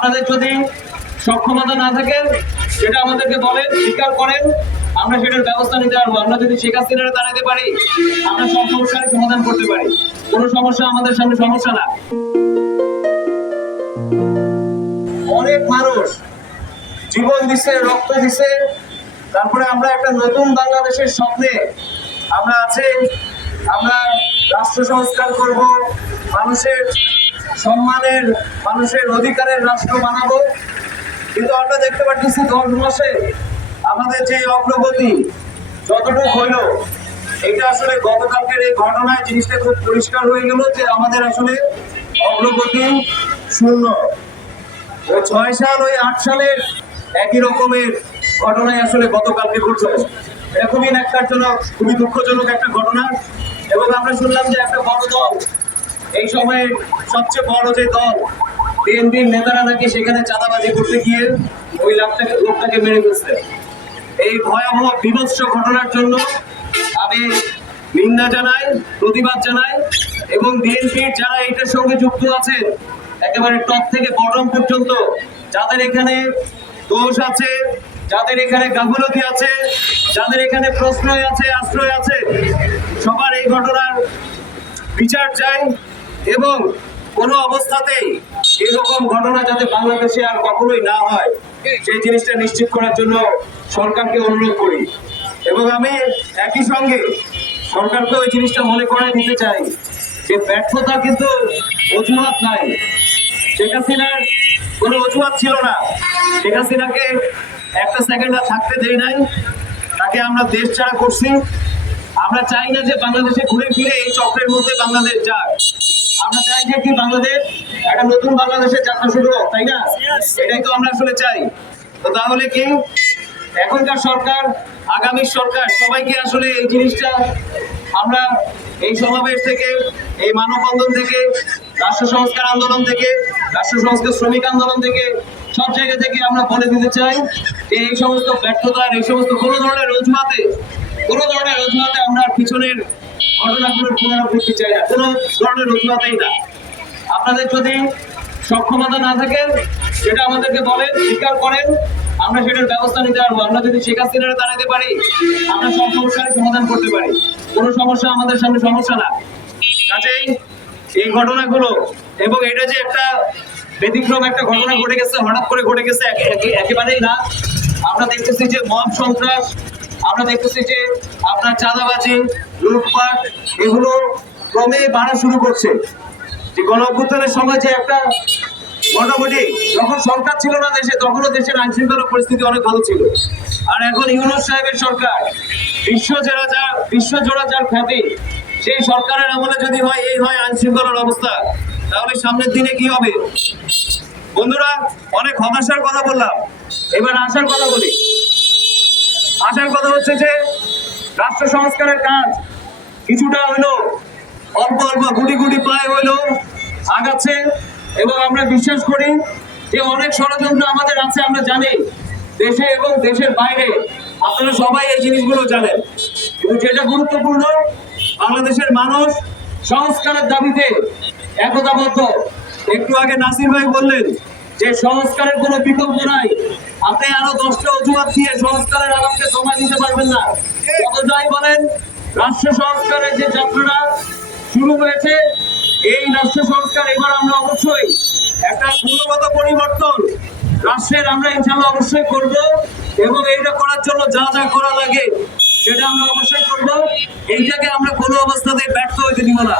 আপনাদের যদি সক্ষমতা না থাকে, সেটা আমাদেরকে বলেন, স্বীকার করেন। আমরা সেটার ব্যবস্থা নিতে পারব। আমরা যদি শেখ হাসিনারে দাঁড়াতে পারি, আমরা সব সমস্যার সমাধান করতে পারি। কোনো সমস্যা আমাদের সামনে সমস্যা না। অনেক মানুষ জীবন দিছে, রক্ত দিছে। তারপরে আমরা একটা নতুন বাংলাদেশের স্বপ্নে আমরা আছি। আমরা রাষ্ট্র সংস্কার করব। মানুষের সম্মানের মানুষের অধিকারের রাষ্ট্র বানাবো। কিন্তু আমরা দেখতে পাচ্ছি দশ মাসে আমাদের যে অগ্রগতি যতটুকু হইল, এটা আসলে গতকালকের এই ঘটনায় জিনিসটা খুব পরিষ্কার হয়ে গেল যে আমাদের আসলে অগ্রগতি শূন্য। ওই ছয় সাল, ওই আট সালের একই রকমের ঘটনায় আসলে গতকালকে ঘটছে। এটা খুবই ন্যাক্কারজনক, খুবই দুঃখজনক একটা ঘটনা। এবং আমরা শুনলাম যে একটা বড় দল এই সময়ে সবচেয়ে বড় যে দল বিএনপির নেতারা নাকি সেখানে চাঁদাবাজি করতে গিয়ে ওই লাখটাকে লোকটাকে মেরে ফেলছে। এই ভয়াবহ বিভৎস ঘটনার জন্য আমি নিন্দা জানাই, প্রতিবাদ জানাই এবং বিএনপির যারা এটার সঙ্গে যুক্ত আছেন, একেবারে টপ থেকে বটম পর্যন্ত, যাদের এখানে দোষ আছে, যাদের এখানে গাফলতি আছে, যাদের এখানে প্রশ্রয় আছে, আশ্রয় আছে, সবার এই ঘটনার বিচার চাই। এবং কোনো অবস্থাতেই এরকম ঘটনা যাতে বাংলাদেশে আর কখনোই না হয়, সেই জিনিসটা নিশ্চিত করার জন্য সরকারকে অনুরোধ করি। এবং আমি একই সঙ্গে সরকারকে ওই জিনিসটা মনে করাই দিতে চাই যে ব্যর্থতা কিন্তু অজুহাত নাই। শেখ হাসিনার কোনো অজুহাত ছিল না। শেখ হাসিনাকে একটা সেকেন্ড আর থাকতে দেই নাই। তাকে আমরা দেশ ছাড়া করছি। আমরা চাই না যে বাংলাদেশে ঘুরে ফিরে এই চক্রের মধ্যে বাংলাদেশ যাক। আমরা চাই যে কি বাংলাদেশ একটা নতুন বাংলাদেশের যাত্রা শুরু হোক তাই না? এটাই তো আমরা আসলে চাই। তো তাহলে কি এখনকার সরকার আগামী সরকার সবাইকে আসলে এই জিনিসটা আমরা এই সমাবেশ থেকে এই মানববন্ধন থেকে রাষ্ট্র সংস্কার আন্দোলন থেকে রাষ্ট্র সংস্কার শ্রমিক আন্দোলন থেকে সব জায়গা থেকে আমরা বলে দিতে চাই যে এই সমস্ত ব্যর্থতার এই সমস্ত কোনো ধরনের অজুহাতে কোনো ধরনের অজুহাতে আমরা পিছনের ঘটনাগুলোর পুনরাবৃত্তি চাই না, কোনো ধরনের না। আপনাদের যদি সক্ষমতা না থাকে, সেটা আমাদেরকে বলেন, স্বীকার করেন, আমরা সেটার ব্যবস্থা নিতে পারব। আমরা যদি শেখ হাসিনারে দাঁড়াতে পারি, আমরা সব সমস্যার সমাধান করতে পারি। কোনো সমস্যা আমাদের সামনে সমস্যা না। কাজেই এই ঘটনাগুলো এবং এটা যে একটা ব্যতিক্রম একটা ঘটনা ঘটে গেছে, হঠাৎ করে ঘটে গেছে, একে- একে- একেবারেই না। আমরা দেখতেছি যে মব সন্ত্রাস, আমরা দেখতেছি যে আপনার চাঁদাবাজি, লুটপাট, এগুলো ক্রমে বাড়া শুরু করছে। যে গণ অভ্যুত্থানের সময় যে একটা মোটামুটি যখন সরকার ছিল না দেশে, তখনও দেশের আইন শৃঙ্খলা পরিস্থিতি অনেক ভালো ছিল। আর এখন ইউনুস সাহেবের সরকার, বিশ্ব জোড়া যা, বিশ্ব জোড়া যার খ্যাতি, সেই সরকারের আমলে যদি হয়, এই হয় আইন শৃঙ্খলার অবস্থা। তাহলে সামনের দিনে কি হবে? বন্ধুরা, অনেক হতাশার কথা বললাম। এবার আশার কথা বলি। আশার কথা হচ্ছে যে রাষ্ট্র সংস্কারের কাজ কিছুটা হইল, অল্প অল্প গুটি গুটি পায়ে হইল, আগাচ্ছে। এবং আমরা বিশ্বাস করি যে অনেক ষড়যন্ত্র আমাদের আছে, আমরা জানি। দেশে এবং দেশের বাইরে আপনারা সবাই এই জিনিসগুলো জানেন। কিন্তু যেটা গুরুত্বপূর্ণ, বাংলাদেশের মানুষ সংস্কারের দাবিতে একতাবদ্ধ। একটু আগে নাসির ভাই বললেন যে সংস্কারের কোনো বিকল্প নাই। আপনি আরও দশটা অজুহাত দিয়ে সংস্কারের আলাপকে সময় দিতে পারবেন না। যত যাই বলেন, রাষ্ট্র সংস্কারের যে যাত্রাটা শুরু হয়েছে, এই রাষ্ট্র সংস্কার এবার আমরা অবশ্যই একটা গুণগত পরিবর্তন রাষ্ট্রের আমরা ইনশাল্লাহ অবশ্যই করব এবং এইটা করার জন্য যা যা করা লাগে সেটা আমরা অবশ্যই করব। এইটাকে আমরা কোনো অবস্থাতেই ব্যর্থ হইতে দিব না।